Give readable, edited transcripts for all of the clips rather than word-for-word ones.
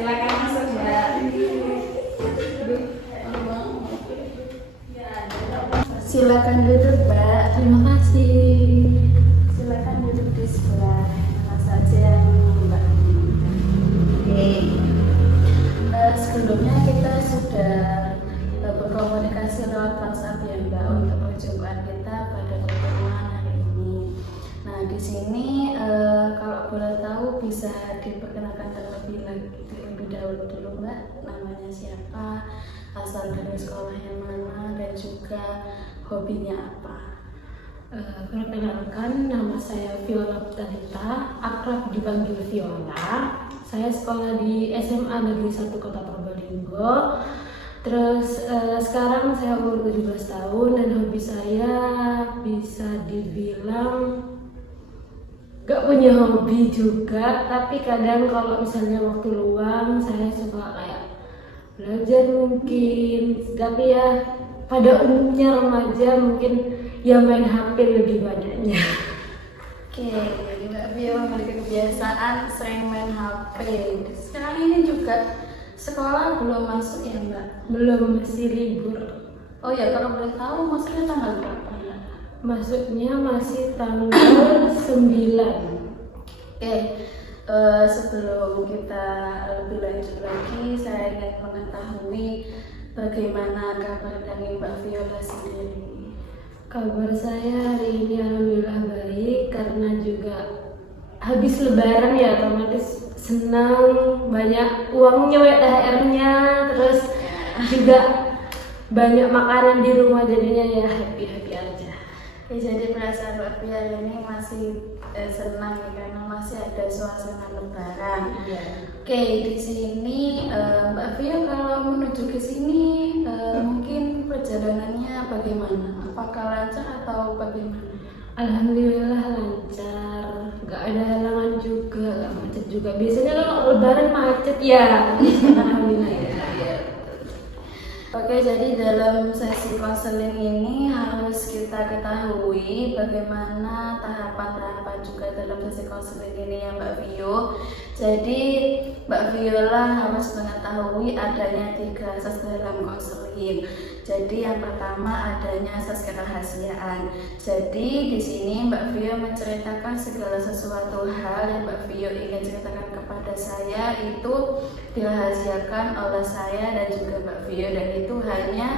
Silakan masuk Mbak. Silakan duduk Mbak. Terima kasih. Silakan duduk di sebelah mana saja yang Mbak. Oke. Sebelumnya kita sudah berkomunikasi lewat WhatsApp ya Mbak untuk perjumpaan kita pada pertemuan hari ini. Nah di sini kalau boleh tahu bisa diperkenalkan terlebih dahulu dulu Mbak, namanya siapa, asal dari sekolah yang mana, dan juga hobinya apa. Perkenalkan, nama saya Viola Talita, akrab dipanggil Viola. Saya sekolah di SMA Negeri 1 Kota Probolinggo. Terus sekarang saya umur 17 tahun dan hobi saya bisa dibilang gak punya hobi juga, tapi kadang kalau misalnya waktu luang saya suka kayak belajar mungkin, tapi ya pada umumnya remaja mungkin ya main HP lebih banyaknya. Oke, jadi Mbak Vio memiliki kebiasaan sering main HP. Sekarang ini juga sekolah belum masuk ya Mbak? Belum, masih libur. Oh ya, kalau boleh tahu masuknya tanggal berapa Mbak? Masuknya masih tanggal 9. Oke, sebelum kita lebih lanjut lagi, saya ingin mengetahui bagaimana kabar dari Mbak Viola sendiri. Kabar saya hari ini alhamdulillah baik, karena juga habis lebaran ya, otomatis senang, banyak uangnya, THR-nya, terus juga banyak makanan di rumah, jadinya ya happy-happy aja. Ya, jadi perasaan Mbak Viola ini masih senang ya, karena masih ada suasana lebaran. Oke, di sini Mbak Vio kalau menuju ke sini mungkin perjalanannya bagaimana? Apakah lancar atau bagaimana? Alhamdulillah lancar, nggak ada halangan juga, nggak macet juga. Biasanya kalau lebaran macet ya. Alhamdulillah ya. Oke, jadi dalam sesi konseling ini harus kita ketahui bagaimana tahapan-tahapan juga dalam sesi konseling ini ya Mbak Vio. Jadi Mbak Viola harus mengetahui adanya 3 asas dalam konseling. Jadi yang pertama adanya asas kerahasiaan. Jadi di sini Mbak Vio menceritakan segala sesuatu hal yang Mbak Vio ingin ceritakan kepada saya itu dirahasiakan oleh saya dan juga Mbak Vio, dan itu hanya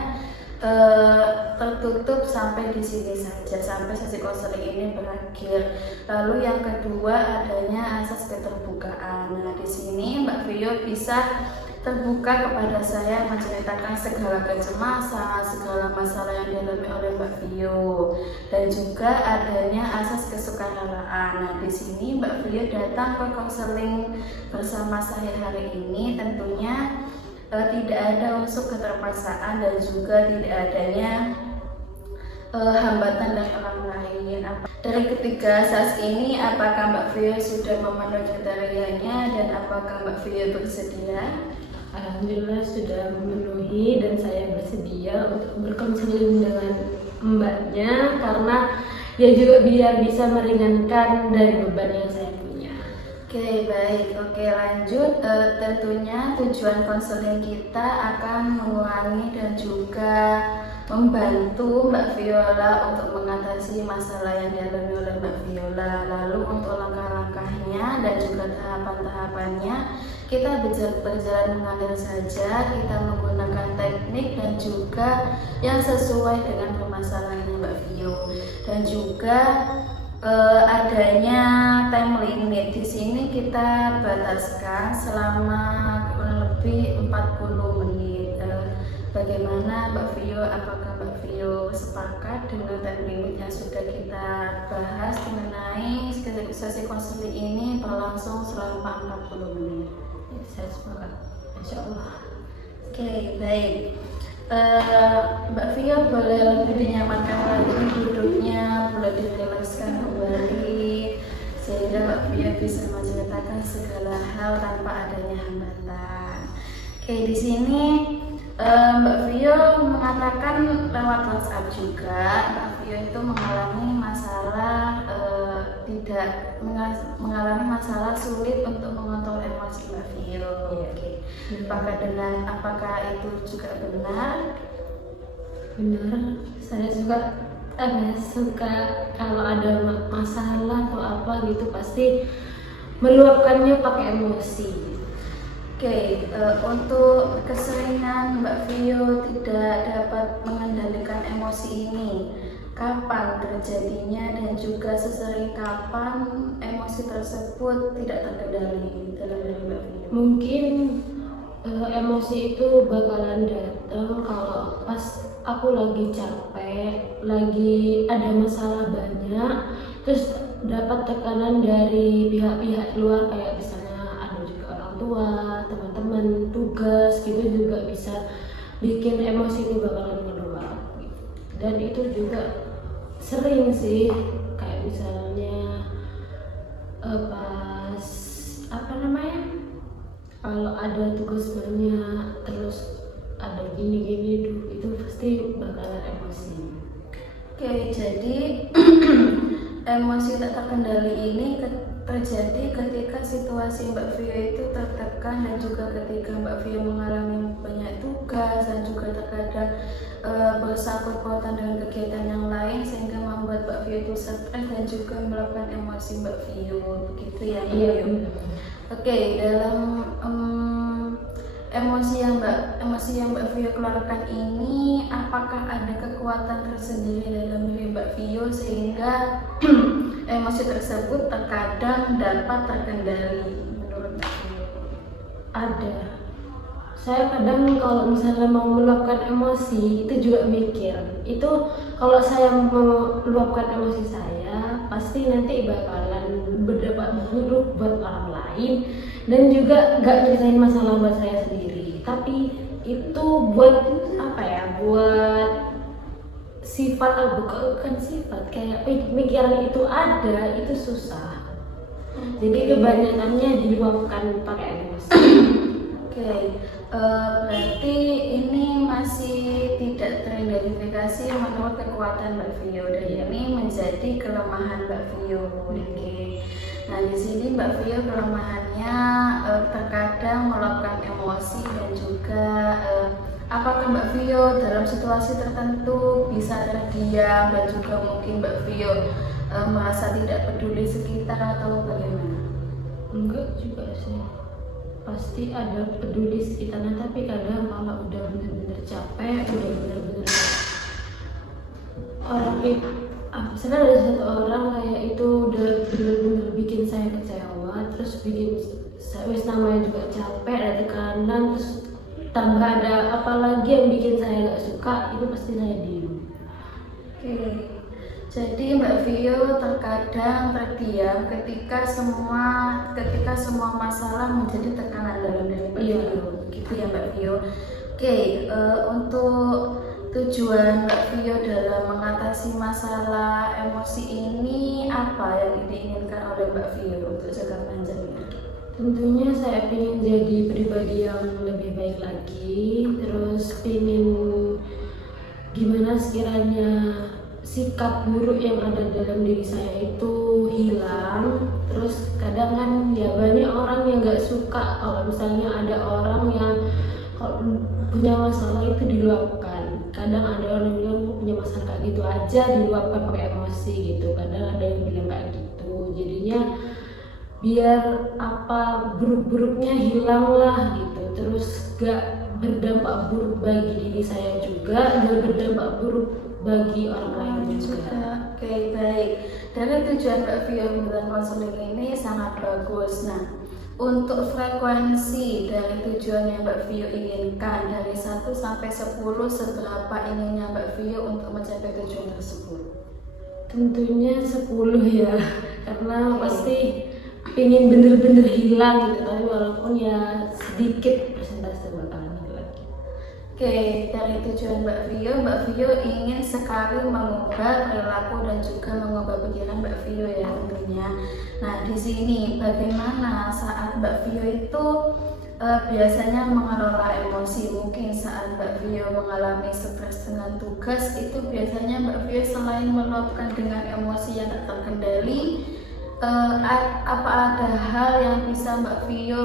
tertutup sampai di sini saja, sampai sesi konseling ini berakhir. Lalu yang kedua adanya asas keterbukaan. Nah di sini Mbak Vio bisa terbuka kepada saya, menceritakan segala kecemasan, segala masalah yang dialami oleh Mbak Vio, dan juga adanya asas kesukarelaaan. Nah di sini Mbak Vio datang ke konseling bersama saya hari ini tentunya tidak ada unsur keterpaksaan dan juga tidak adanya hambatan dari orang lain. Dari ketiga asas ini, apakah Mbak Vio sudah memenuhi kriterianya dan apakah Mbak Vio bersedia? Alhamdulillah sudah memenuhi dan saya bersedia untuk berkonseling dengan mbaknya, karena ya juga biar bisa meringankan dari beban yang saya punya. Oke, baik. Oke, lanjut. Tentunya tujuan konseling kita akan mengurangi dan juga membantu Mbak Viola untuk mengatasi masalah yang dialami oleh Mbak Viola. Lalu untuk langkah-langkahnya dan juga tahapan-tahapannya kita berjalan mengalir saja, kita menggunakan teknik dan juga yang sesuai dengan permasalahannya Mbak Vio, dan juga adanya time limit. Di sini kita bataskan selama kurang lebih 40 menit. Bagaimana Mbak Vio? Apakah Mbak Vio sepakat dengan time limit yang sudah kita bahas mengenai sesi konseling ini berlangsung selama 40 menit? Saya sepakat, insya Allah. Oke, baik. Mbak Vio boleh lebih dinyamankan lagi duduknya, boleh dirilekskan kembali sehingga Mbak Vio bisa menceritakan segala hal tanpa adanya hambatan. Oke, di sini Mbak Vio mengatakan lewat WhatsApp juga Mbak Vio itu mengalami masalah mengalami masalah sulit untuk mengontrol emosi Mbak Vio. Oke. Apakah itu juga benar? Benar, saya suka kalau ada masalah atau apa gitu pasti meluapkannya pakai emosi. Oke, untuk keseringan Mbak Vio tidak dapat mengendalikan emosi ini, kapan terjadinya dan juga sesering kapan emosi tersebut tidak terkendali dalam diri Mbak Vio? Mungkin emosi itu bakalan datang kalau pas aku lagi capek, lagi ada masalah banyak, terus dapat tekanan dari pihak-pihak luar kayak misalnya ada juga orang tua, teman-teman, tugas gitu juga bisa bikin emosi ini bakalan meluap. Dan itu juga sering sih, kayak misalnya pas apa namanya, kalau ada tugas banyak terus ada gini-gini itu pasti bakalan emosi. Oke, jadi emosi tak terkendali ini terjadi ketika situasi Mbak Vio itu tertekan dan juga ketika Mbak Vio mengalami banyak tugas dan juga terkadang bersangkut pautan dengan kegiatan yang lain sehingga membuat Mbak Vio itu stres dan juga melakukan emosi Mbak Vio, begitu ya Mbak Vio? Oke, dalam emosi yang Mbak Vio keluarkan ini, apakah ada kekuatan tersendiri dalam diri Mbak Vio sehingga emosi tersebut terkadang dapat terkendali menurut Mbak Vio? Ada. Saya kadang kalau misalnya mau meluapkan emosi itu juga mikir, itu kalau saya mau meluapkan emosi saya pasti nanti bakalan berdampak buruk buat orang lain dan juga gak nyelesain masalah buat saya sendiri. Tapi itu buat apa ya, buat sifat bukan sifat, kayak pikiran itu ada, itu susah. Jadi kebanyakannya diluapkan pakai emosi. Oke, berarti ini masih tidak teridentifikasi menurut kekuatan Mbak Vio dan ini menjadi kelemahan Mbak Vio. Oke. Nah, di sini Mbak Vio kelemahannya terkadang meluapkan emosi dan juga apakah Mbak Vio dalam situasi tertentu bisa terdiam dan juga mungkin Mbak Vio merasa tidak peduli sekitar atau bagaimana? Enggak juga sih, pasti ada peduli sekitarnya, tapi kadang kalau udah bener-bener capek, udah bener-bener orang itu misalnya ada satu orang kayak itu udah bener-bener bikin saya kecewa, terus bikin saya namanya juga capek, ada tekanan, terus tambah ada apa lagi yang bikin saya gak suka, itu pasti saya diem. Oke, jadi Mbak Vio terkadang terdiam ketika semua masalah menjadi tekanan dalam diri Mbak Vio, gitu ya Mbak Vio. Oke, untuk tujuan Mbak Vio dalam mengatasi masalah emosi ini apa yang diinginkan oleh Mbak Vio untuk jangka panjangnya? Tentunya saya ingin jadi pribadi yang lebih baik lagi, terus ingin gimana sekiranya sikap buruk yang ada dalam diri saya itu hilang. Terus kadang kan ya banyak orang yang gak suka kalau misalnya ada orang yang kalau punya masalah itu diluapkan. Kadang ada orang yang bilang punya masalah kayak gitu aja diluapkan pakai emosi gitu, kadang ada yang bilang kayak gitu. Jadinya biar apa buruk-buruknya hilang lah gitu, terus gak berdampak buruk bagi diri saya juga dan berdampak buruk bagi orang lain juga. Oke, baik. Dari tujuan Mbak Vio menggunakan konseling ini sangat bagus. Nah, untuk frekuensi dari tujuan yang Mbak Vio inginkan dari 1 sampai 10, seberapa inginnya Mbak Vio untuk mencapai tujuan tersebut? Tentunya 10 ya, karena pasti pengen bener-bener hilang gitu, tapi walaupun ya sedikit persentase bakalan hilang. Oke, dari tujuan Mbak Vio ingin sekali mengubah perilaku dan juga mengubah pikiran Mbak Vio ya tentunya. Nah, di sini bagaimana saat Mbak Vio itu biasanya mengelola emosi? Mungkin saat Mbak Vio mengalami stres dengan tugas itu biasanya Mbak Vio selain meluapkan dengan emosi yang tak terkendali, apa ada hal yang bisa Mbak Vio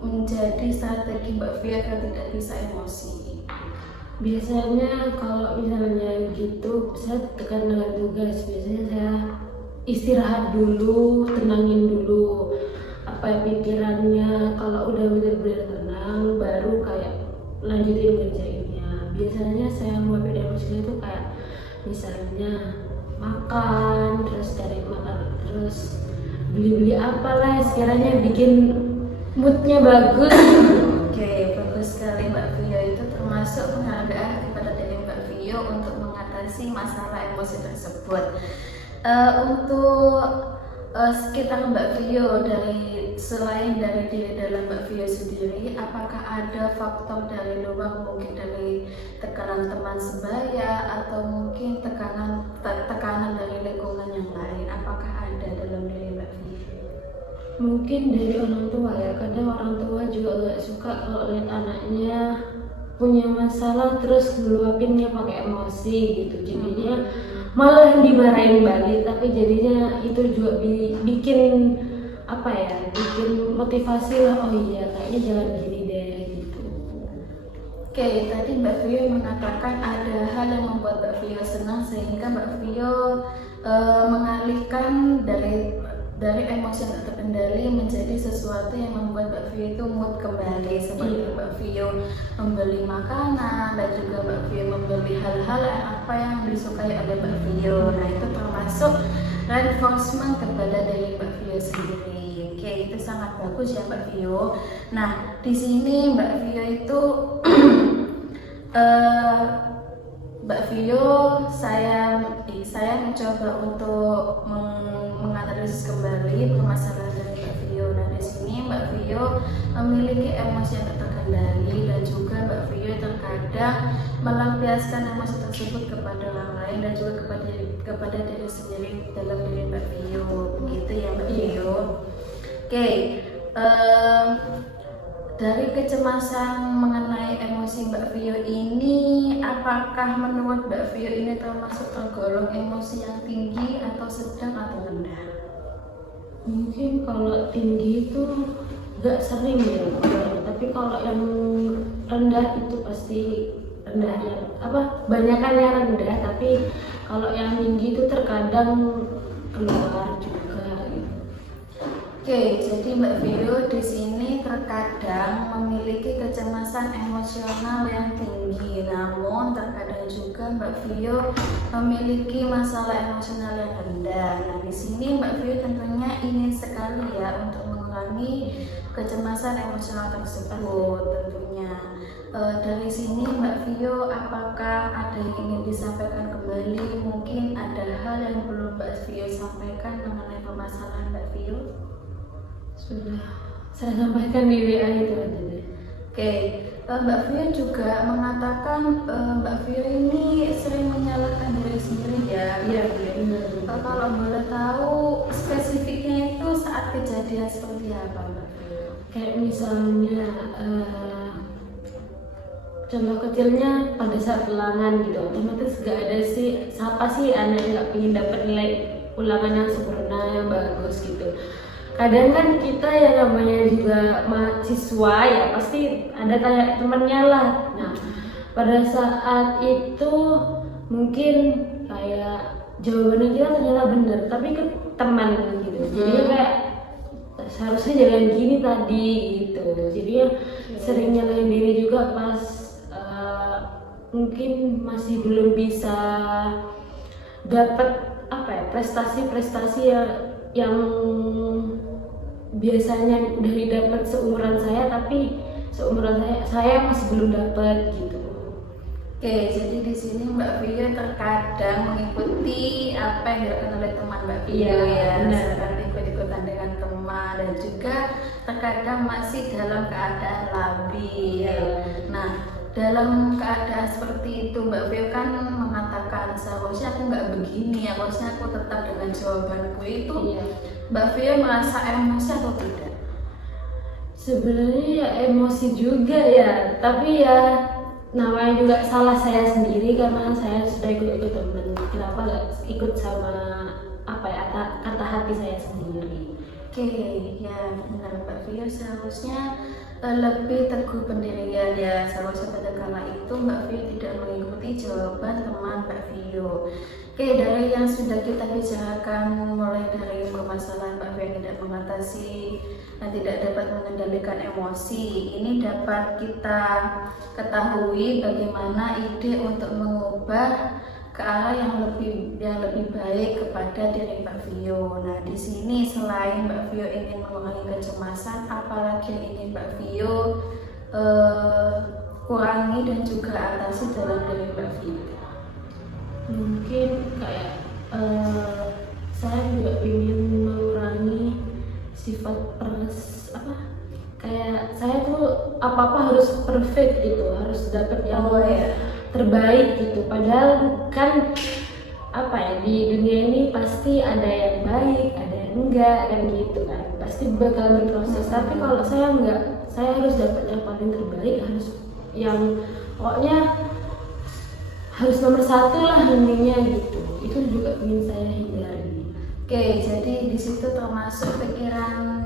menjadi strategi Mbak Vio agar tidak bisa emosi? Biasanya kalau misalnya gitu, saya tekan dengan tugas. Biasanya saya istirahat dulu, tenangin dulu apa ya pikirannya. Kalau udah benar-benar tenang, baru kayak lanjutin ngerjainnya. Biasanya saya ngeluapin emosinya itu kayak misalnya makan, terus cari makan, terus beli-beli apalah sekiranya bikin moodnya bagus. Oke, bagus sekali Mbak Vio, itu termasuk penghargaan kepada dari Mbak Vio untuk mengatasi masalah emosi tersebut. Untuk sekitar Mbak Vio, selain dari diri dalam Mbak Vio sendiri, apakah ada faktor dari luar, mungkin dari tekanan teman sebaya atau mungkin tekanan dari lingkungan yang lain? Apakah ada dalam diri Mbak Vio? Mungkin dari orang tua ya, kadang orang tua juga gak suka kalau lihat anaknya punya masalah terus ngeluapinnya pakai emosi gitu, jadinya malah dimarahin balik, tapi jadinya itu juga bikin apa ya, bikin motivasi lah, oh iya kayaknya jangan gini deh gitu. Oke, tadi Mbak Vio mengatakan ada hal yang membuat Mbak Vio senang sehingga Mbak Vio mengalihkan dari emosi yang tak terkendali menjadi sesuatu yang membuat Mbak Vio itu mood kembali, seperti Mbak Vio membeli makanan dan juga Mbak Vio membeli hal-hal yang disukai oleh Mbak Vio. Nah, itu termasuk reinforcement kepada dari Mbak Vio sendiri. Oke, itu sangat bagus ya Mbak Vio. Nah, di sini Mbak Vio itu Mbak Vio, saya mencoba untuk menganalisis kembali permasalahan dari Mbak Vio. Nah, di sini Mbak Vio memiliki emosi yang tak terkendali dan juga Mbak Vio terkadang melampiaskan emosi tersebut kepada orang lain dan juga kepada diri sendiri dalam diri Mbak Vio. Begitu ya Mbak Vio. Oke. Dari kecemasan mengenai emosi Mbak Vio ini, apakah menurut Mbak Vio ini termasuk tergolong emosi yang tinggi atau sedang atau rendah? Mungkin kalau tinggi itu gak sering ya, tapi kalau yang rendah itu pasti rendah ya, banyakannya rendah, tapi kalau yang tinggi itu terkadang keluar juga. Oke, jadi Mbak Vio di sini terkadang memiliki kecemasan emosional yang tinggi, namun terkadang juga Mbak Vio memiliki masalah emosional yang rendah. Nah, di sini Mbak Vio tentunya ingin sekali ya untuk mengurangi kecemasan emosional tersebut tentunya. Dari sini Mbak Vio, apakah ada yang ingin disampaikan kembali? Mungkin ada hal yang belum Mbak Vio sampaikan mengenai permasalahan Mbak Vio? Sudah saya sampaikan di WA itu aja deh. Oke, Mbak Vio juga mengatakan Mbak Vio ini sering menyalahkan diri sendiri ya. Iya benar. Kalau boleh tahu spesifiknya itu saat kejadian seperti apa Mbak Vio? Kayak misalnya contoh kecilnya pada saat ulangan gitu, otomatis gak ada sih, siapa sih anak yang gak pengen dapat nilai ulangan yang sempurna, yang bagus gitu. Kadang kan kita yang namanya juga mahasiswa ya pasti ada tanya temennya lah. Nah, pada saat itu mungkin kayak jawabannya kita ternyata benar, tapi ke teman gitu. Jadi kayak seharusnya jangan gini tadi gitu. Jadi sering nyalahin diri juga pas mungkin masih belum bisa dapat prestasi-prestasi yang biasanya udah didapat seumuran saya, tapi seumuran saya masih belum dapat gitu. Oke, jadi di sini Mbak Vio terkadang mengikuti apa yang dilakukan oleh teman Mbak Vio ya, sekarang ikut-ikutan dengan teman dan juga terkadang masih dalam keadaan labil. Nah, dalam keadaan seperti itu Mbak Vio kan mengatakan seharusnya aku nggak begini, harusnya aku tetap dengan jawabanku itu. Mbak Vio merasa emosi atau tidak? Sebenarnya ya emosi juga ya, tapi ya namanya juga salah saya sendiri karena saya sudah ikut teman. Kenapa nggak ikut sama kata hati saya sendiri? Oke, ya benar Mbak Vio, seharusnya lebih teguh pendirian ya. Seharusnya pada kala itu Mbak Vio tidak mengikuti jawaban teman Mbak Vio. Oke, dari yang sudah kita bicarakan, mulai dari permasalahan Mbak Vio yang tidak mengatasi dan tidak dapat mengendalikan emosi, ini dapat kita ketahui bagaimana ide untuk mengubah ke arah yang lebih baik kepada diri Mbak Vio. Nah, di sini selain Mbak Vio ingin mengurangi kecemasan, apalagi yang ingin Mbak Vio kurangi dan juga atasi dalam diri Mbak Vio? Mungkin kayak saya juga ingin mengurangi sifat kayak saya tuh apa-apa harus perfect gitu, harus dapat yang terbaik gitu. Padahal kan di dunia ini pasti ada yang baik, ada yang enggak, kan gitu kan, pasti bakal berproses. Tapi kalau saya enggak, saya harus dapat yang paling terbaik, harus yang pokoknya harus nomor 1 lah intinya gitu. Itu juga ingin saya hindari. Oke, jadi di situ termasuk pikiran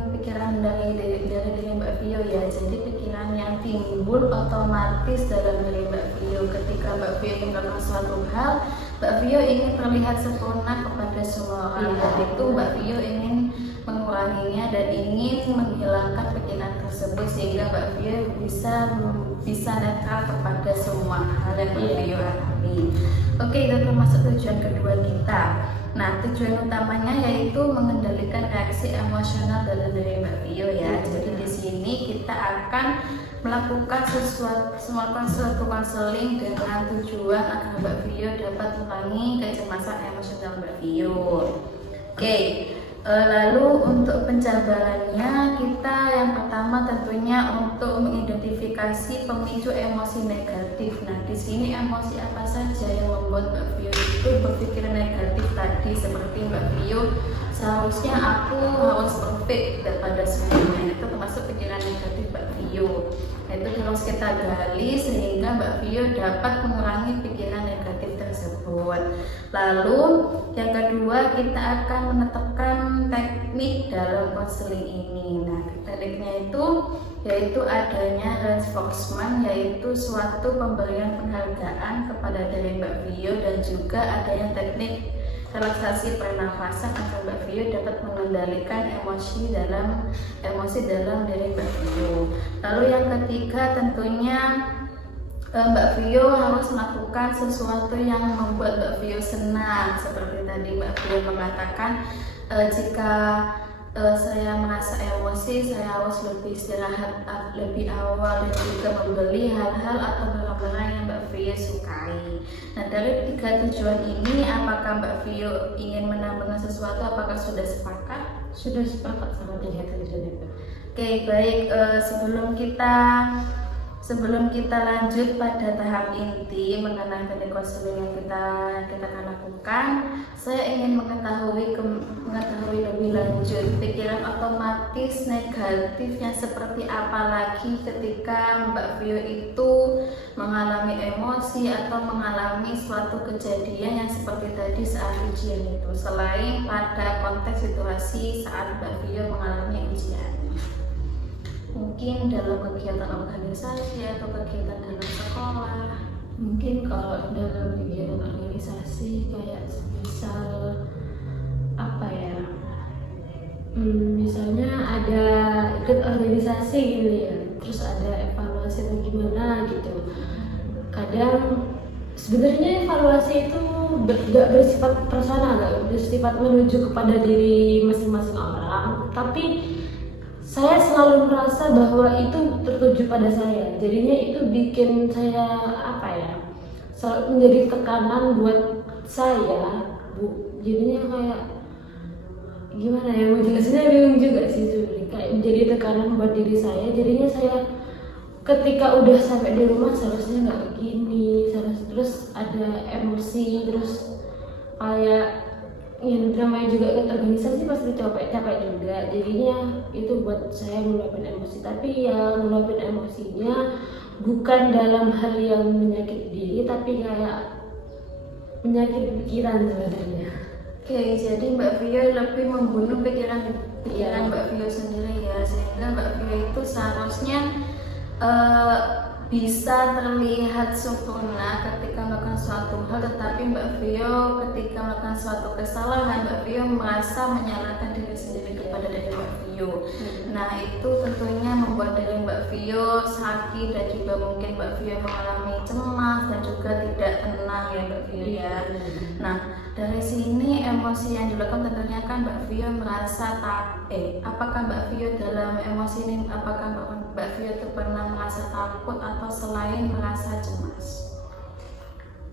dari diri Mbak Vio ya. Jadi pikiran yang timbul otomatis dalam diri Mbak Vio ketika Mbak Vio ingin melakukan suatu hal, Mbak Vio ingin terlihat sempurna kepada semua orang. Dan itu Mbak Vio ingin menguranginya dan ingin menghilangkan pikiran tersebut sehingga Mbak Vio bisa netral kepada semua hal yang Mbak Vio alami. Oke, itu termasuk tujuan kedua kita. Nah, tujuan utamanya yaitu mengendalikan reaksi emosional dalam diri Mbak Vio ya. Jadi di sini kita akan melakukan suatu konseling dengan tujuan agar Mbak Vio dapat mengurangi kecemasan emosional Mbak Vio. Oke, lalu untuk penjabarannya kita yang pertama tentunya untuk mengidentifikasi pemicu emosi negatif. Nah, di sini emosi apa saja yang membuat Mbak Vio itu berpikir negatif tadi, seperti Mbak Vio seharusnya aku harus perfect daripada semuanya, itu termasuk pikiran negatif Mbak Vio. Nah, itu harus kita gali sehingga Mbak Vio dapat mengurangi pikiran negatif tersebut. Lalu yang kedua kita akan menetapkan teknik dalam konseling ini. Nah, tekniknya itu yaitu adanya reinforcement, yaitu suatu pemberian penghargaan kepada diri Mbak Vio, dan juga adanya teknik relaksasi pernafasan agar Mbak Vio dapat mengendalikan emosi dalam diri Mbak Vio. Lalu yang ketiga tentunya Mbak Vio harus melakukan sesuatu yang membuat Mbak Vio senang. Seperti tadi Mbak Vio mengatakan, jika saya merasa emosi, saya harus lebih istirahat lebih awal dan juga membeli hal-hal atau barang-barang yang Mbak Vio sukai. Nah, dari 3 tujuan ini, apakah Mbak Vio ingin menambahkan sesuatu? Apakah sudah sepakat? Sudah sepakat sama 3 tujuan itu. Oke, baik. Sebelum kita lanjut pada tahap inti mengenai teknik konseling yang kita akan lakukan, saya ingin mengetahui lebih lanjut pikiran otomatis negatifnya seperti apa lagi ketika Mbak Vio itu mengalami emosi atau mengalami suatu kejadian yang seperti tadi saat ujian itu, selain pada konteks situasi saat Mbak Vio mengalami ujian. Mungkin dalam kegiatan organisasi atau kegiatan dalam sekolah. Mungkin kalau dalam kegiatan organisasi kayak misal misalnya ada ikut organisasi gitu ya, terus ada evaluasi atau gimana gitu. Kadang sebenarnya evaluasi itu gak bersifat personal, gak bersifat menuju kepada diri masing-masing orang, tapi saya selalu merasa bahwa itu tertuju pada saya. Jadinya itu bikin saya selalu menjadi tekanan buat saya, Bu. Jadinya kayak gimana ya, mau jelasinnya bingung juga sih sebenarnya. Kayak menjadi tekanan buat diri saya. Jadinya saya ketika udah sampai di rumah seharusnya nggak begini, terus ada emosi, terus kayak yang namanya juga ikut organisasi pasti capek juga. Jadinya itu buat saya meluapin emosi, tapi ya meluapin emosinya bukan dalam hal yang menyakiti diri, tapi kayak menyakiti pikiran sebenarnya. Oke, jadi Mbak Vio lebih membunuh pikiran pikiran Mbak Vio sendiri ya, sehingga Mbak Vio itu seharusnya bisa terlihat sempurna ketika melakukan suatu hal, tetapi Mbak Vio ketika melakukan suatu kesalahan Mbak Vio merasa menyalahkan diri sendiri kepada diri Mbak Vio. Nah itu tentunya membuat diri Mbak Vio sakit dan juga mungkin Mbak Vio mengalami cemas dan juga tidak tenang ya Mbak Vio ya. Nah dari sini emosi yang dilakukan tentunya kan Mbak Vio merasa apakah Mbak Vio dalam emosi ini, apakah Mbak Vio itu pernah merasa takut atau selain merasa cemas?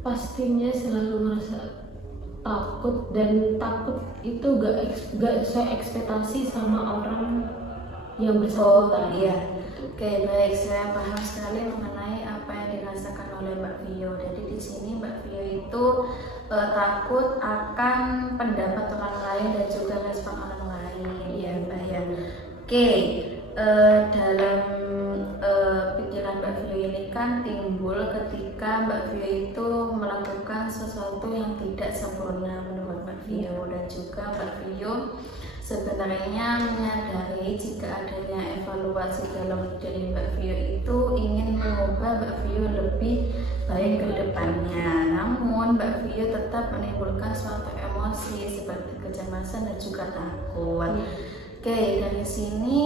Pastinya selalu merasa takut, dan takut itu gak sesuai ekspektasi sama orang yang bersangkutan. Iya. Oke, baik, saya paham sekali mengenai apa yang dirasakan oleh Mbak Vio. Jadi di sini Mbak Vio itu takut akan pendapat orang lain dan juga respon orang lain. Iya, Mbak ya. Oke, dalam pikiran Mbak Vio ini kan timbul ketika Mbak Vio itu melakukan sesuatu yang tidak sempurna menurut Mbak Vio, dan juga Mbak Vio sebenarnya menyadari jika adanya evaluasi dalam diri Mbak Vio itu ingin mengubah Mbak Vio lebih baik ke depannya. Namun Mbak Vio tetap menimbulkan suatu emosi seperti kecemasan dan juga takut. Oke, dari sini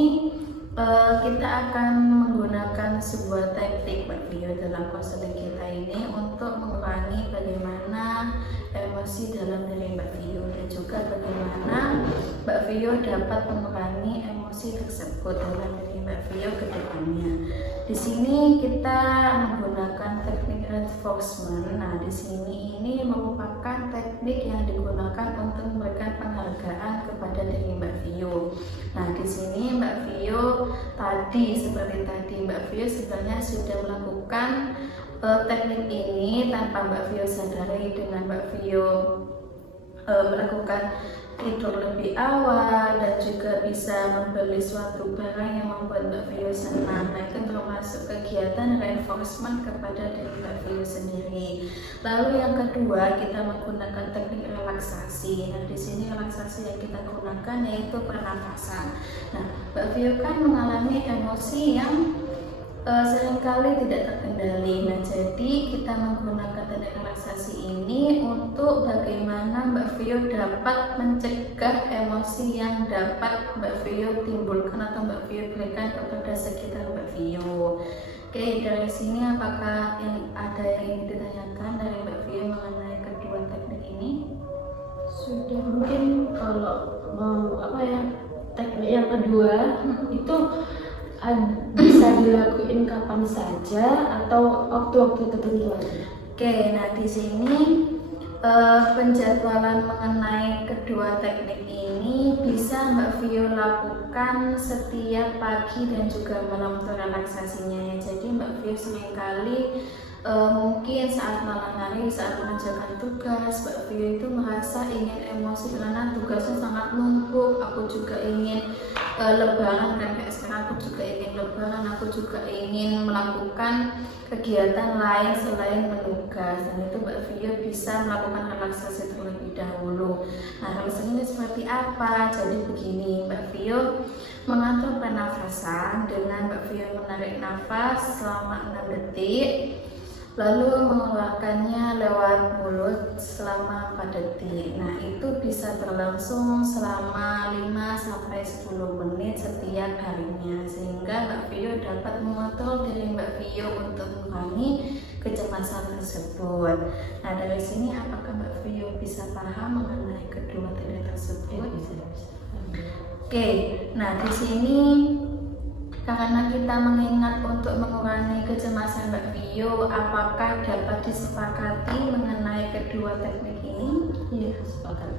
kita akan menggunakan sebuah teknik Mbak Vio dalam konseling kita ini untuk mengurangi bagaimana emosi dalam diri Mbak Vio dan juga bagaimana Mbak Vio dapat mengurangi emosi tersebut dalam diri Mbak Vio ke depannya. Di sini kita menggunakan teknik reinforcement. Nah, di sini ini merupakan teknik yang digunakan untuk memberikan penghargaan kepada diri Mbak Vio. Nah, di sini Mbak Vio seperti tadi Mbak Vio sebenarnya sudah melakukan teknik ini tanpa Mbak Vio sadari, dengan Mbak Vio melakukan tidur lebih awal dan juga bisa membeli suatu barang yang membuat Mbak Vio senang. Nah, itu termasuk kegiatan reinforcement kepada diri Mbak Vio sendiri. Lalu yang kedua, kita menggunakan teknik relaksasi. Nah, di sini relaksasi yang kita gunakan yaitu pernafasan. Nah, Mbak Vio kan mengalami emosi yang seringkali tidak terkendali. Nah, jadi kita menggunakan teknik relaksasi ini untuk bagaimana Mbak Vio dapat mencegah emosi yang dapat Mbak Vio timbulkan atau Mbak Vio berikan kepada sekitar Mbak Vio. Oke, dari sini apakah ada yang ingin ditanyakan dari Mbak Vio mengenai kedua teknik ini? Sudah, mungkin kalau mau teknik yang kedua itu bisa dilakuin kapan saja atau waktu-waktu tertentu aja. Oke, nah di sini penjadwalan mengenai kedua teknik ini bisa Mbak Vio lakukan setiap pagi dan juga malam untuk relaksasinya ya. Jadi Mbak Vio seringkali mungkin saat malam hari, saat mengerjakan tugas, Mbak Vio itu merasa ingin emosi karena tugasnya sangat numpuk. Aku juga ingin lebaran, dan kayak sekarang aku juga ingin lebaran, aku juga ingin melakukan kegiatan lain selain menugas. Dan itu Mbak Vio bisa melakukan relaksasi terlebih dahulu. Nah, relaksasi ini seperti apa? Jadi begini, Mbak Vio mengatur pernafasan dengan Mbak Vio menarik nafas selama 6 detik, lalu mengeluarkannya lewat mulut selama 4 detik. Nah, itu bisa berlangsung selama 5-10 menit setiap harinya, sehingga Mbak Vio dapat mengontrol diri Mbak Vio untuk mengurangi kecemasan tersebut. Nah, dari sini apakah Mbak Vio bisa paham mengenai kedua teknik tersebut? Oke, nah di sini karena kita mengingat untuk mengurangi kecemasan Mbak Vio, apakah dapat disepakati mengenai kedua teknik ini? Iya, sepakat.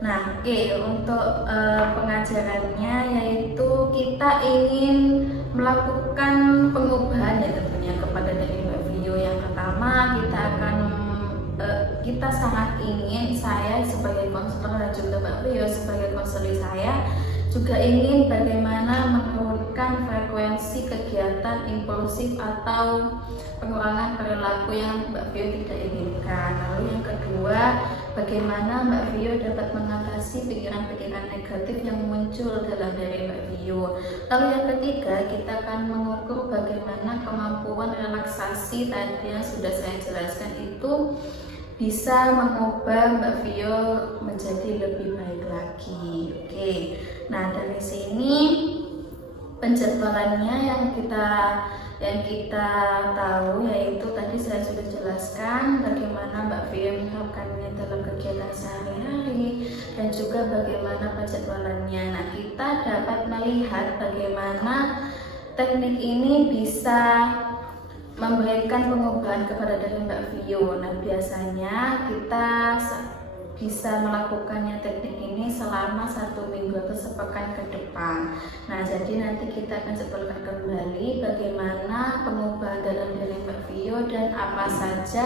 Nah, untuk pengajarannya yaitu kita ingin melakukan pengubahan ya tentunya kepada diri Mbak Vio. Yang pertama, kita sangat ingin, saya sebagai konselor dan juga Mbak Vio sebagai konselor saya juga ingin bagaimana menurunkan frekuensi kegiatan impulsif atau pengurangan perilaku yang Mbak Vio tidak inginkan. Lalu yang kedua, bagaimana Mbak Vio dapat mengatasi pikiran-pikiran negatif yang muncul dalam diri Mbak Vio. Lalu yang ketiga, kita akan mengukur bagaimana kemampuan relaksasi tadi yang sudah saya jelaskan itu bisa mengubah Mbak Vio menjadi lebih baik lagi. Oke, nah dari sini penjadwalannya yang kita tahu, yaitu tadi saya sudah jelaskan bagaimana Mbak Vio menerapkannya dalam kegiatan sehari-hari dan juga bagaimana penjadwalannya. Nah, kita dapat melihat bagaimana teknik ini bisa memberikan pengubahan kepada diri Mbak Vio. Nah, biasanya kita bisa melakukannya teknik ini selama 1 minggu atau sepekan ke depan. Nah, jadi nanti kita akan sebutkan kembali bagaimana pengubahan dalam diri Mbak Vio dan apa saja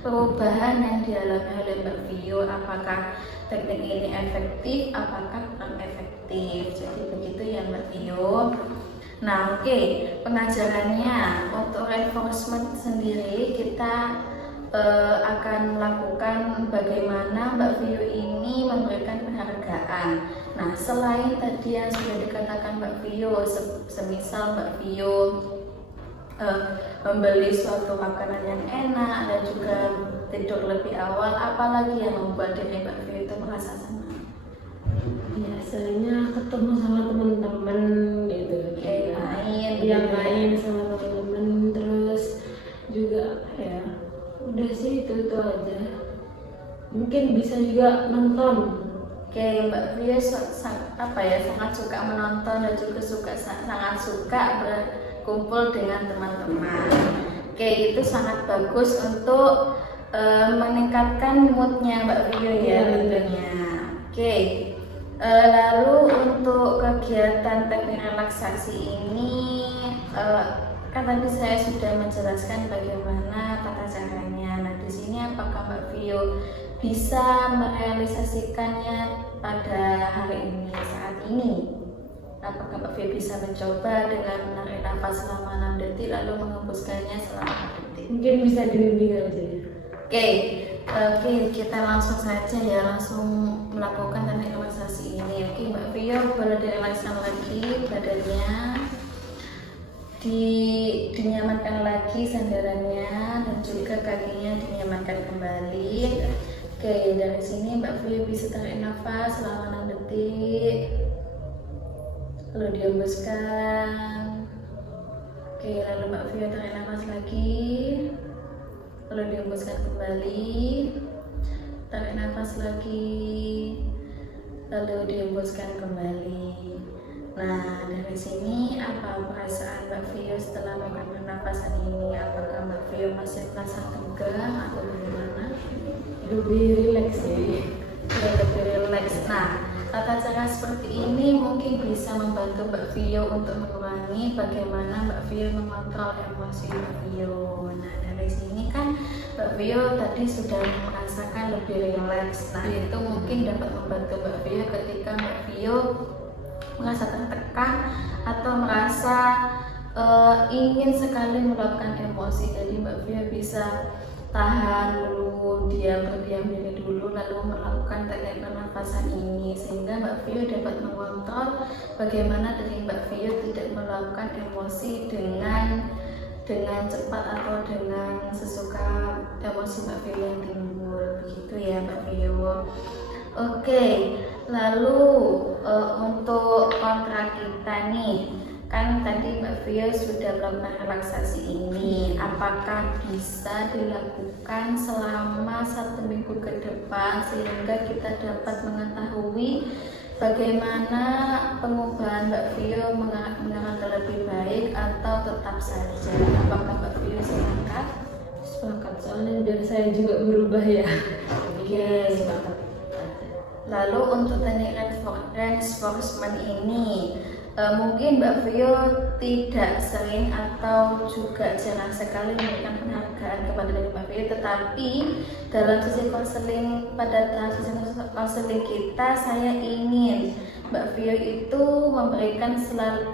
perubahan yang dialami oleh Mbak Vio. Apakah teknik ini efektif, apakah kurang efektif. Jadi begitu ya Mbak Vio. Nah, oke, pengajarannya untuk reinforcement sendiri kita akan melakukan bagaimana Mbak Vio ini memberikan penghargaan. Nah, selain tadi yang sudah dikatakan Mbak Vio, semisal Mbak Vio membeli suatu makanan yang enak dan juga tidur lebih awal, apalagi yang membuat diri Mbak Vio itu merasa senang? Biasanya ketemu sama teman-teman gitu, main sama teman-teman, terus juga ya udah sih itu aja. Mungkin bisa juga nonton. Oke, Mbak Vio sangat suka menonton dan juga sangat suka berkumpul dengan teman-teman. Oke, itu sangat bagus untuk meningkatkan moodnya Mbak Vio ya tentunya. Oke, lalu untuk kegiatan teknik relaksasi ini kan tadi saya sudah menjelaskan bagaimana tata caranya. Nah, di sini apakah Mbak Vio bisa merealisasikannya pada hari ini, saat ini? Apakah Mbak Vio bisa mencoba dengan menarik nafas selama 6 detik lalu mengembuskannya selama 6 detik? Mungkin bisa dibimbing aja. Oke, kita langsung saja ya, langsung melakukan teknik relaksasi ini. Oke, Mbak Vio boleh direlakskan lagi badannya. Dinyamankan lagi sandarannya dan juga kakinya dinyamankan kembali. Oke, dari sini Mbak Vio bisa tarik nafas selama 6 detik, lalu dihembuskan. Oke, lalu Mbak Vio tarik nafas lagi, lalu dihembuskan kembali, tarik nafas lagi, lalu dihembuskan kembali. Nah, dari sini apa perasaan Mbak Vio setelah melakukan pernapasan ini? Apakah Mbak Vio masih merasa tegang atau bagaimana? Lebih rileks sih. Lebih rileks. Nah, tata cara seperti ini mungkin bisa membantu Mbak Vio untuk mengurangi bagaimana Mbak Vio mengontrol emosi Mbak Vio. Nah, dari sini kan Mbak Vio tadi sudah merasakan lebih rileks. Nah, itu mungkin dapat membantu Mbak Vio ketika Mbak Vio merasa tertekan atau merasa ingin sekali meluapkan emosi. Jadi Mbak Vio bisa tahan dulu, berdiam diri dulu, lalu melakukan teknik pernapasan ini sehingga Mbak Vio dapat mengontrol bagaimana dari Mbak Vio tidak meluapkan emosi dengan cepat atau dengan sesuka emosi Mbak Vio yang timbul. Begitu ya Mbak Vio. Oke, lalu untuk kontra kita nih, kan tadi Mbak Vio sudah melakukan relaksasi ini. Apakah bisa dilakukan selama 1 minggu ke depan sehingga kita dapat mengetahui bagaimana pengubahan Mbak Vio mengarah ke lebih baik atau tetap saja? Apakah Mbak Vio sepakat? Sepakat, soalnya biar saya juga berubah ya. Oke, sepakat. Lalu untuk teknik reinforcement ini mungkin Mbak Vio tidak sering atau juga jarang sekali memberikan penghargaan kepada diri Mbak Vio, tetapi dalam sesi konseling, pada sesi konseling kita, saya ingin Mbak Vio itu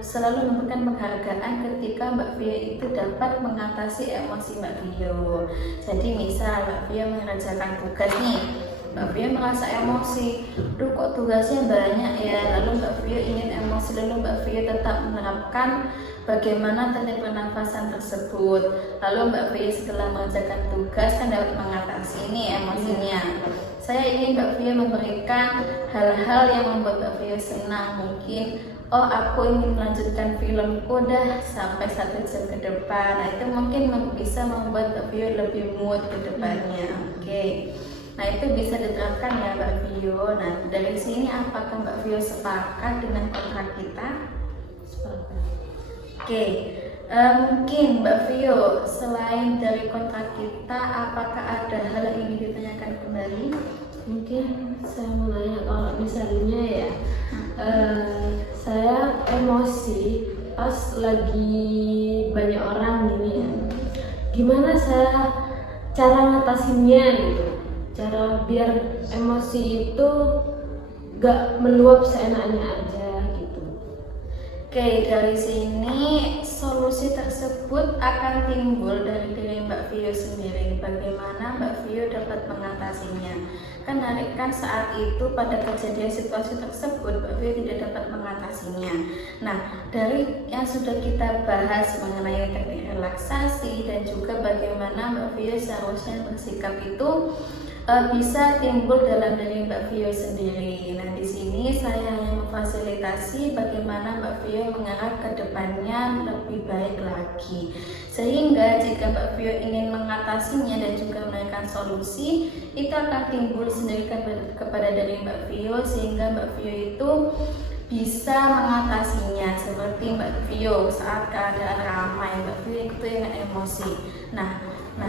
selalu memberikan penghargaan ketika Mbak Vio itu dapat mengatasi emosi Mbak Vio. Jadi misal Mbak Vio mengerjakan tugas nih, Mbak Vio merasa emosi, duh kok tugasnya banyak ya, lalu Mbak Vio ingin emosi, lalu Mbak Vio tetap menerapkan bagaimana teknik pernafasan tersebut. Lalu Mbak Vio setelah mengerjakan tugas kan dapat mengatasi ini emosinya. Saya ingin Mbak Vio memberikan hal-hal yang membuat Mbak Vio senang. Mungkin, oh aku ingin melanjutkan filmku dah sampai 1 jam ke depan. Nah itu mungkin bisa membuat Mbak Vio lebih mood ke depannya. Oke. Nah itu bisa diterapkan ya Mbak Vio. Nah dari sini apakah Mbak Vio sepakat dengan kontrak kita? Sepakat. Oke. Mungkin Mbak Vio, selain dari kontrak kita, apakah ada hal yang ingin ditanyakan kembali? Mungkin saya mau nanya, kalau misalnya ya saya emosi pas lagi banyak orang gini ya, gimana saya cara ngatasinnya gitu, cara biar emosi itu gak meluap seenaknya aja gitu. Oke, dari sini solusi tersebut akan timbul dari diri Mbak Vio sendiri. Bagaimana Mbak Vio dapat mengatasinya? Kan saat itu pada kejadian situasi tersebut Mbak Vio tidak dapat mengatasinya. Nah, dari yang sudah kita bahas mengenai teknik relaksasi dan juga bagaimana Mbak Vio seharusnya bersikap itu bisa timbul dalam diri Mbak Vio sendiri. Nah, di sini saya hanya memfasilitasi bagaimana Mbak Vio mengarah ke depannya lebih baik lagi. Sehingga jika Mbak Vio ingin mengatasinya dan juga menemukan solusi, itu akan timbul sendiri kepada diri Mbak Vio, sehingga Mbak Vio itu bisa mengatasinya. Seperti Mbak Vio saat keadaan ramai, Mbak Vio itu yang emosi. Nah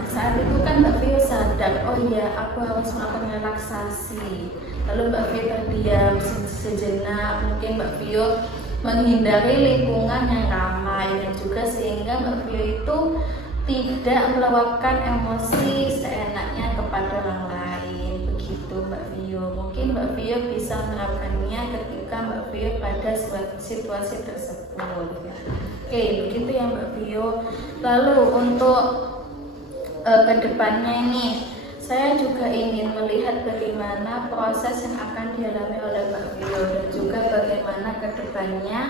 saat itu kan Mbak Vio sadar, oh iya aku harus melakukan relaksasi. Lalu Mbak Vio terdiam sejenak, mungkin Mbak Vio menghindari lingkungan yang ramai, dan juga sehingga Mbak Vio itu tidak meluapkan emosi seenaknya kepada orang lain. Begitu Mbak Vio. Mungkin Mbak Vio bisa menerapkannya ketika Mbak Vio pada situasi tersebut. Oke, begitu ya Mbak Vio. Lalu untuk kedepannya ini, saya juga ingin melihat bagaimana proses yang akan dialami oleh Mbak Vio dan juga bagaimana kedepannya,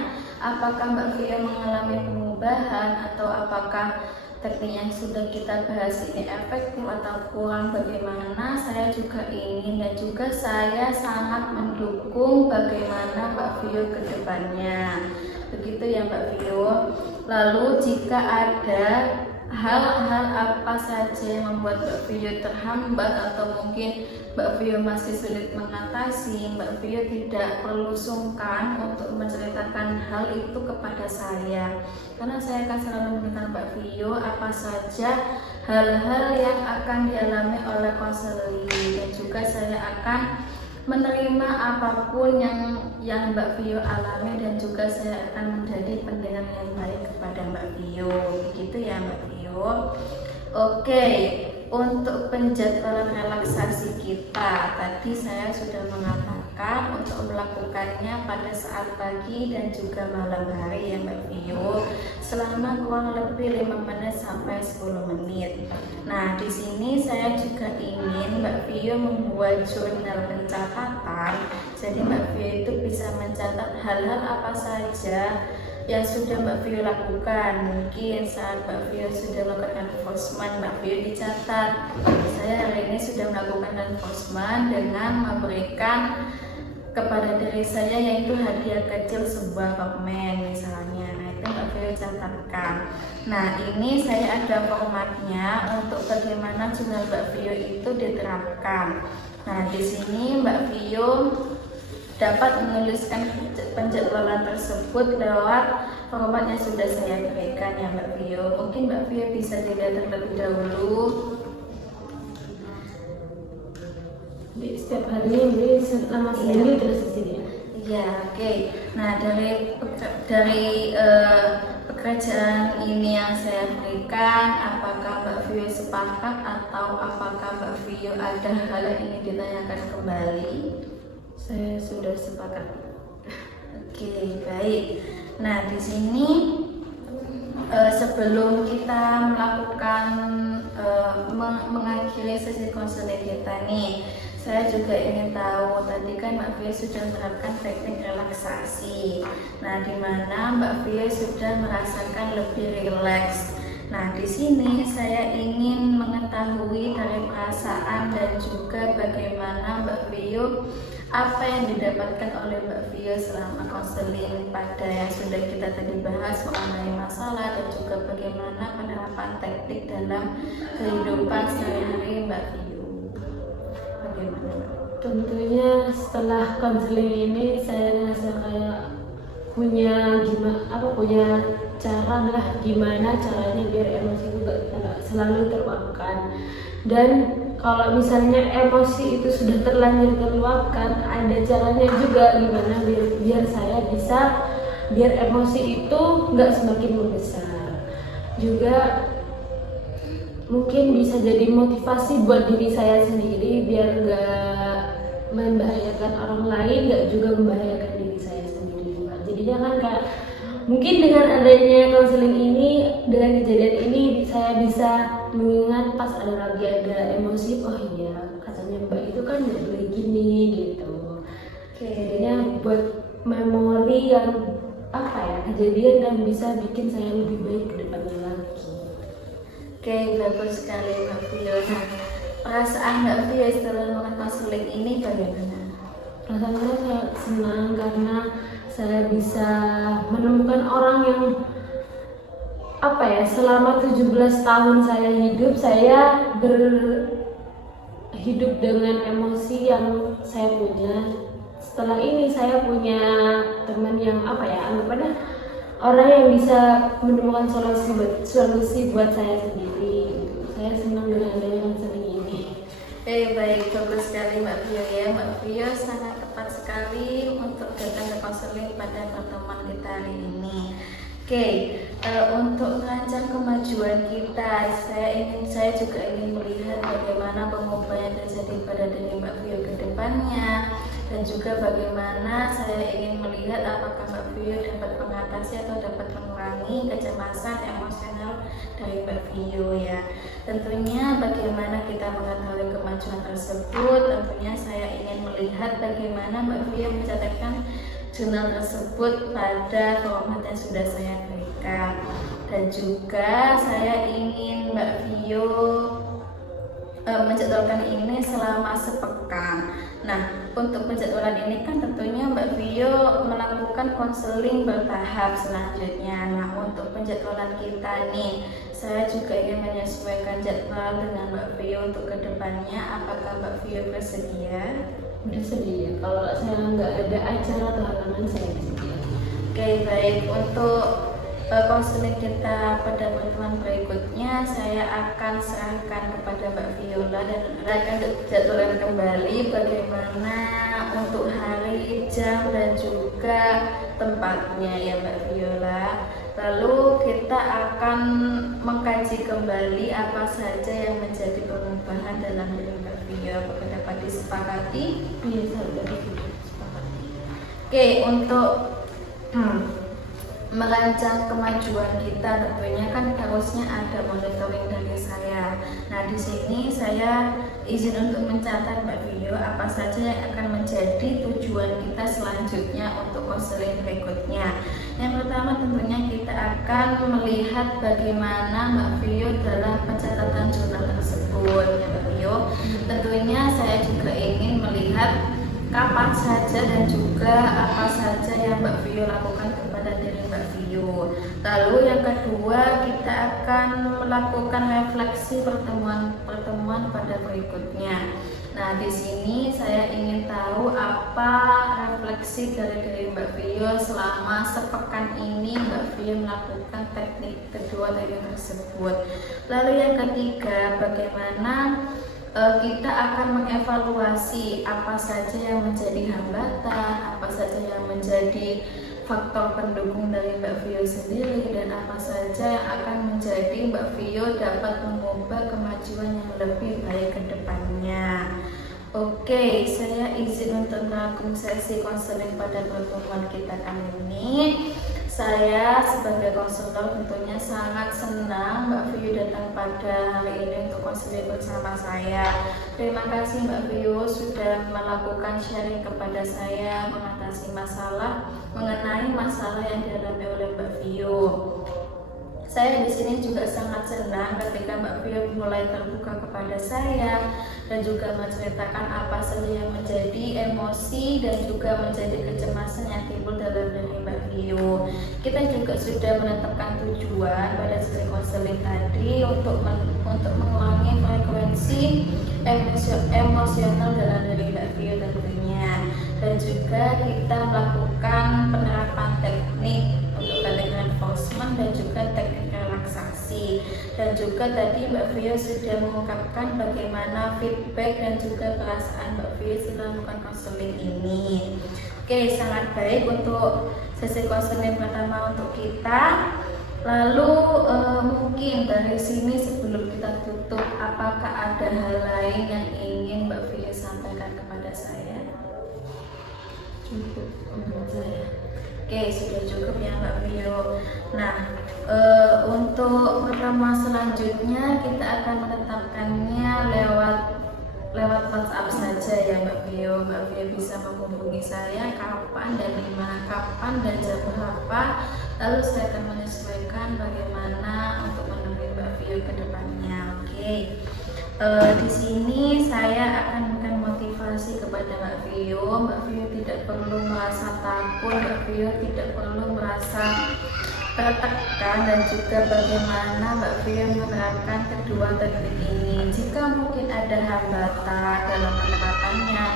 apakah Mbak Vio mengalami perubahan atau apakah teknik yang sudah kita bahas ini efektif atau kurang, bagaimana. Saya juga ingin dan juga saya sangat mendukung bagaimana Mbak Vio kedepannya. Begitu ya Mbak Vio. Lalu jika ada hal-hal apa saja yang membuat Mbak Vio terhambat atau mungkin Mbak Vio masih sulit mengatasi, Mbak Vio tidak perlu sungkan untuk menceritakan hal itu kepada saya, karena saya akan selalu memberikan Mbak Vio apa saja hal-hal yang akan dialami oleh konseling, dan juga saya akan menerima apapun yang Mbak Vio alami, dan juga saya akan menjadi pendengar yang baik kepada Mbak Vio. Begitu ya Mbak Vio. Oke, untuk penjadwalan relaksasi kita tadi saya sudah mengatakan untuk melakukannya pada saat pagi dan juga malam hari ya Mbak Vio, selama kurang lebih 5 menit sampai 10 menit. Nah, di sini saya juga ingin Mbak Vio membuat jurnal pencatatan. Jadi Mbak Vio itu bisa mencatat hal-hal apa saja yang sudah Mbak Vio lakukan. Mungkin saat Mbak Vio sudah melakukan enforcement, Mbak Vio dicatat, saya hari ini sudah melakukan enforcement dengan memberikan kepada diri saya yaitu hadiah kecil sebuah permen misalnya. Nah itu Mbak Vio catatkan. Nah ini saya ada formatnya untuk bagaimana jurnal Mbak Vio itu diterapkan. Nah di sini Mbak Vio dapat menuliskan penjadwalan tersebut lewat format yang sudah saya berikan ya Mbak Vio. Mungkin Mbak Vio bisa dilihat terlebih dahulu. Di setiap hari ini selama seminggu terus di sini ya. Iya, oke. Nah dari pekerjaan ini yang saya berikan, apakah Mbak Vio sepakat atau apakah Mbak Vio ada hal yang ingin ditanyakan kembali? Saya sudah sepakat. Oke, baik. Nah, di sini sebelum kita melakukan mengakhiri mengakhiri sesi konseling kita nih, saya juga ingin tahu, tadi kan Mbak Vio sudah menerapkan teknik relaksasi. Nah, di mana Mbak Vio sudah merasakan lebih rileks. Nah, di sini saya ingin mengetahui dari perasaan dan juga bagaimana Mbak Vio, apa yang didapatkan oleh Mbak Vio selama konseling pada yang sudah kita tadi bahas mengenai masalah dan juga bagaimana penerapan teknik dalam kehidupan sehari-hari Mbak Vio. Bagaimana Mbak? Tentunya setelah konseling ini saya rasa kayak punya cara lah gimana caranya biar emosi itu gak selalu terluapkan. Dan kalau misalnya emosi itu sudah terlanjur terluapkan, ada caranya juga gimana biar emosi itu nggak semakin membesar. Juga mungkin bisa jadi motivasi buat diri saya sendiri biar nggak membahayakan orang lain, nggak juga membahayakan diri saya sendiri. Jadinya kan kayak mungkin dengan adanya konseling ini, dengan kejadian ini, saya bisa mengingat pas ada emosi, oh iya katanya Mbak itu kan nggak boleh gini gitu. Jadinya buat memori yang kejadian yang bisa bikin saya lebih baik ke depannya lagi. Oke, bagus sekali Mbak Vio. Nah, perasaan Mbak Vio setelah melakukan konseling ini bagaimana? Perasaan saya sangat senang karena saya bisa menemukan orang yang selama 17 tahun saya hidup, saya berhidup dengan emosi yang saya punya. Setelah ini saya punya teman yang orang yang bisa menemukan solusi buat saya sendiri. Saya senang dengan adanya konseling ini. Baik, bagus sekali Mbak Vio ya. Mbak Vio sangat tepat sekali untuk datang ke konseling pada pertemuan kita hari ini. Untuk merancang kemajuan kita, saya juga ingin melihat bagaimana perubahan yang terjadi pada diri Mbak Vio ke depannya, dan juga bagaimana saya ingin melihat apakah Mbak Vio dapat mengatasi atau dapat mengurangi kecemasan emosional dari Mbak Vio ya. Tentunya bagaimana kita mengetahui kemajuan tersebut, tentunya saya ingin melihat bagaimana Mbak Vio mencatatkan jurnal tersebut pada format yang sudah saya berikan. Dan juga saya ingin Mbak Vio menjadwalkan ini selama sepekan. Nah, untuk penjadwalan ini kan tentunya Mbak Vio melakukan konseling bertahap selanjutnya. Nah, untuk penjadwalan kita nih, saya juga ingin menyesuaikan jadwal dengan Mbak Vio untuk kedepannya. Apakah Mbak Vio bersedia? Bersedia. Kalau saya nggak ada acara atau halangan, saya bersedia. Baik. Untuk konseling kita pada pertemuan berikutnya, saya akan serahkan kepada Mbak Viola dan akan jadwalkan kembali bagaimana untuk hari, jam, dan juga tempatnya ya Mbak Viola. Lalu kita akan mengkaji kembali apa saja yang menjadi perubahan dalam diri Mbak Vio. Apakah dapat disepakati? Iya, saya dapat disepakati. Untuk merancang kemajuan kita, tentunya kan harusnya ada monitoring dari saya. Nah, di sini saya izin untuk mencatat Mbak Vio apa saja yang akan menjadi tujuan kita selanjutnya untuk konseling berikutnya. Yang pertama tentunya kita akan melihat bagaimana Mbak Vio dalam pencatatan jurnal tersebut ya Mbak Vio. Tentunya saya juga ingin melihat kapan saja dan juga apa saja yang Mbak Vio lakukan kepada diri Mbak Vio. Lalu yang kedua, kita akan melakukan refleksi pertemuan pada berikutnya. Nah, di sini saya ingin tahu apa refleksi dari diri Mbak Vio selama sepekan ini Mbak Vio melakukan teknik kedua teknik tersebut. Lalu yang ketiga, bagaimana kita akan mengevaluasi apa saja yang menjadi hambatan, apa saja yang menjadi faktor pendukung dari Mbak Vio sendiri, dan apa saja yang akan menjadi Mbak Vio dapat mengubah kemajuan yang lebih baik ke depannya. Saya izin untuk melakukan sesi konseling pada pertemuan kita kali ini. Saya sebagai konselor tentunya sangat senang Mbak Vio datang pada hari ini untuk konseling bersama saya. Terima kasih Mbak Vio sudah melakukan sharing kepada saya mengatasi mengenai masalah yang dialami oleh Mbak Vio. Saya di sini juga sangat senang ketika Mbak Vio mulai terbuka kepada saya dan juga menceritakan apa saja yang menjadi emosi dan juga menjadi kecemasan yang timbul dalam diri Mbak Vio. Kita juga sudah menetapkan tujuan pada sesi konseling tadi untuk mengurangi frekuensi emosional dalam diri Mbak Vio tentunya, dan juga kita melakukan penerapan teknik untuk teknik reinforcement dan juga teknik relaksasi, dan juga tadi Mbak Vio sudah mengungkapkan bagaimana feedback dan juga perasaan Mbak Vio setelah melakukan konseling ini. Oke, sangat baik untuk sesi konseling pertama untuk kita. Lalu mungkin dari sini sebelum kita tutup, apakah ada hal lain yang ingin Mbak Vio sampaikan kepada saya? Cukup menurut saya. Oke, sudah cukup ya Mbak Vio. Nah, untuk pertemuan selanjutnya kita akan menetapkannya lewat WhatsApp saja ya Mbak Vio. Mbak Vio bisa menghubungi saya kapan dan di mana, kapan dan jam berapa. Lalu saya akan menyesuaikan bagaimana untuk menemui Mbak Vio ke depannya. Oke. Di sini saya akan memberikan motivasi kepada Mbak Vio. Mbak Vio tidak perlu merasa takut, Mbak Vio tidak perlu merasa tertekan, dan juga bagaimana Mbak Vio menerapkan kedua teknik ini. Jika mungkin ada hambatan dalam penerapannya,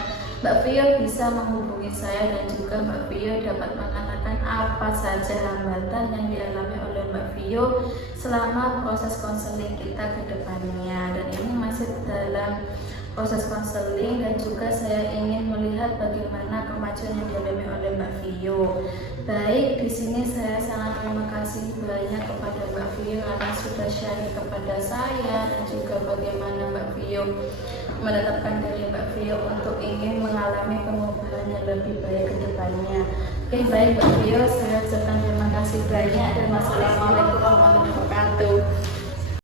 Mbak Vio bisa menghubungi saya dan juga Mbak Vio dapat mengatakan apa saja hambatan yang dialami oleh Mbak Vio selama proses konseling kita ke depannya. Dan ini masih dalam proses konseling dan juga saya ingin melihat bagaimana kemajuan yang dialami oleh Mbak Vio. Baik, di sini saya sangat terima kasih banyak kepada Mbak Vio karena sudah sharing kepada saya dan juga bagaimana Mbak Vio menetapkan diri Mbak Vio untuk ingin mengalami perubahan yang lebih baik ke depannya. Oke, baik Mbak Vio, saya ucapkan terima kasih banyak dan wassalamualaikum warahmatullahi wabarakatuh.